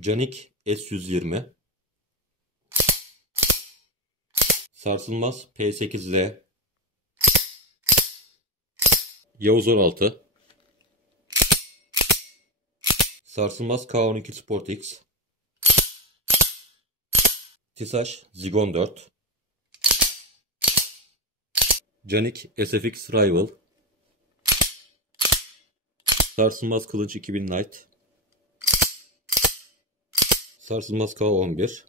Canik S120, sarsılmaz P8L, Yavuz 16, sarsılmaz K12 Sport X, TİSAŞ Zigon 4, Canik SFX Rival, sarsılmaz Kılınç 2000 Light, sarsılmaz K11,